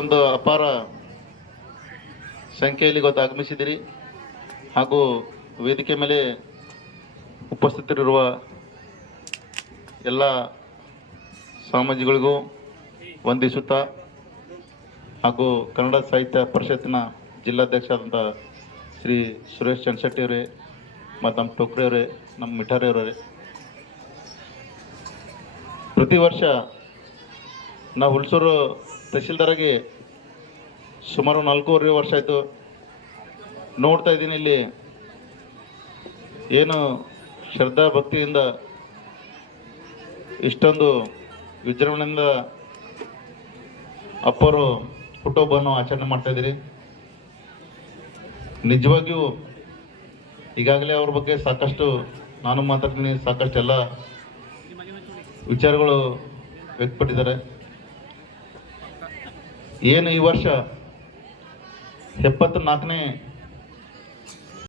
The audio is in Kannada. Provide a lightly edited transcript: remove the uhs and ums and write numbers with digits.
ಒಂದು ಅಪಾರ ಸಂಖ್ಯೆಯಲ್ಲಿ ಇವತ್ತು ಆಗಮಿಸಿದಿರಿ ಹಾಗೂ ವೇದಿಕೆ ಮೇಲೆ ಉಪಸ್ಥಿತರಿರುವ ಎಲ್ಲ ಸ್ವಾಮೀಜಿಗಳಿಗೂ ವಂದಿಸುತ್ತಾ ಹಾಗೂ ಕನ್ನಡ ಸಾಹಿತ್ಯ ಪರಿಷತ್ತಿನ ಜಿಲ್ಲಾಧ್ಯಕ್ಷರಾದಂಥ ಶ್ರೀ ಸುರೇಶ್ ಚನ್ಶೆಟ್ಟಿ ಅವರೇ ಮತ್ತು ನಮ್ಮ ಟೋಕ್ರೆ ಅವರೇ, ನಮ್ಮ ಮಿಠಾರಿ ಅವರೇ, ಪ್ರತಿ ವರ್ಷ ನಾವು ಹುಲ್ಸೂರು ತಹಶೀಲ್ದಾರಾಗಿ ಸುಮಾರು 4.5 ವರ್ಷ ಆಯಿತು. ನೋಡ್ತಾ ಇದ್ದೀನಿ ಇಲ್ಲಿ ಏನು ಶ್ರದ್ಧಾ ಭಕ್ತಿಯಿಂದ ಇಷ್ಟೊಂದು ವಿಜೃಂಭಣೆಯಿಂದ ಅಪ್ಪರು ಹುಟ್ಟುಹಬ್ಬವನ್ನು ಆಚರಣೆ ಮಾಡ್ತಾಯಿದ್ದೀರಿ. ನಿಜವಾಗಿಯೂ ಈಗಾಗಲೇ ಅವ್ರ ಬಗ್ಗೆ ಸಾಕಷ್ಟು ನಾನು ಮಾತಾಡ್ತೀನಿ, ಸಾಕಷ್ಟು ಎಲ್ಲ ವಿಚಾರಗಳು ವ್ಯಕ್ತಪಟ್ಟಿದ್ದಾರೆ. ಏನು ಈ ವರ್ಷ 74ನೇ